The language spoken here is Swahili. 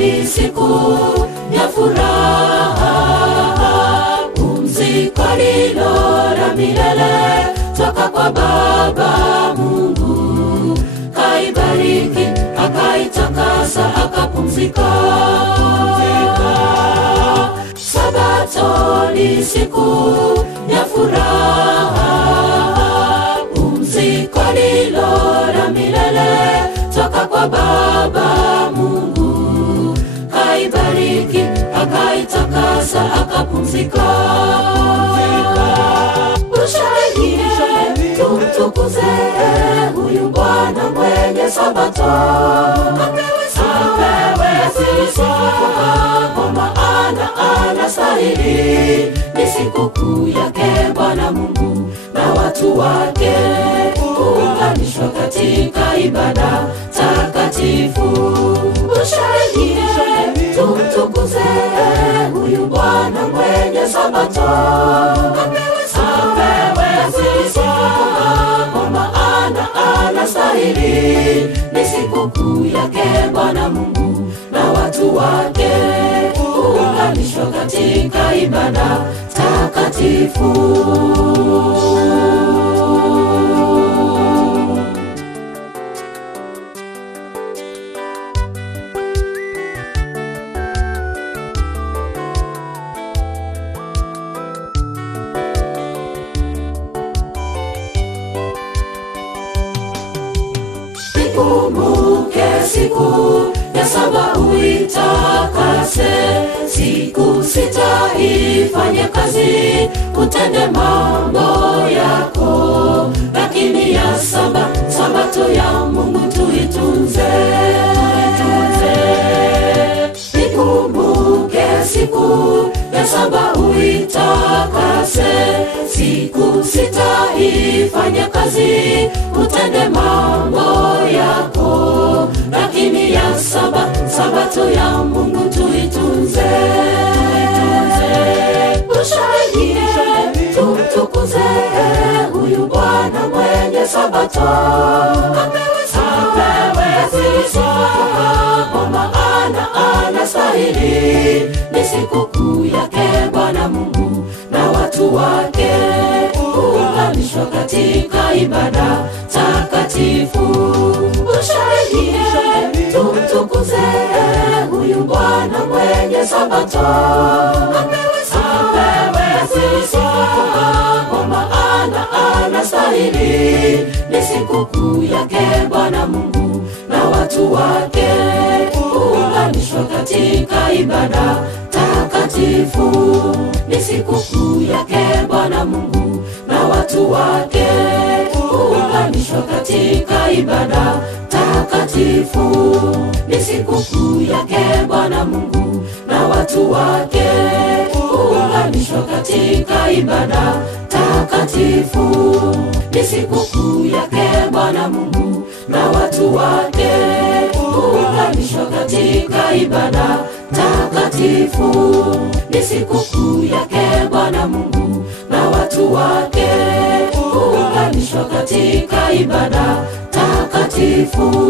ni siku ya furaha, pumziko lilo la milele toka kwa Baba Mungu. Kaibariki, akaitakasa, akapumzika. Sabato ni siku ya furaha, pumziko lilo la milele toka kwa Baba Mungu. Kaibariki, akaitakasa, akapumzika. Ushangilie, tumtukuze huyu Bwana mwenye Sabato. Apewe sifa, kwa maana anastahili. Ni sikukuu yake Bwana Mungu na watu wake, kuunganishwa katika ibada takatifu. Ushangilie, tumtukuze huyu Bwana mwenye Sabato. Apewe sifa, kwa maana anastahili. Ni sikukuu yake Bwana Mungu na watu wake, kuunganishwa katika ibada takatifu. Kumbuke siku ya saba uitakase, siku sita ifanye kazi, utende mambo yako. Lakini ya saba, Sabato ya Mungu tuitunze. Kumbuke siku ya saba uitakase, siku sita ifanye kazi, utende mambo yako. Lakini ya saba, Sabato ya Mungu tuitunze. Ushangilie, tumtukuze huyu Bwana mwenye Sabato. Apewe sifa, kwa maana anastahili. Ni sikukuu yake Bwana Mungu na watu wake, kuunganishwa katika ibada takatifu. Ushangilie, tumtukuze huyu Bwana mwenye Sabato. Apewe sifa, kwa maana anastahili. Ni sikukuu yake Bwana Mungu na watu wake, kuunganishwa katika ibada takatifu. Ni sikukuu yake Bwana Mungu na watu wake, kuunganishwa katika ibada takatifu. Ni sikukuu yake Bwana Mungu na watu wake, kuunganishwa katika ibada takatifu. Ni sikukuu yake Bwana Mungu na watu wake, kuunganishwa katika ibada takatifu. Ni sikukuu yake Bwana Mungu na watu wake, kuunganishwa katika ibada takatifu.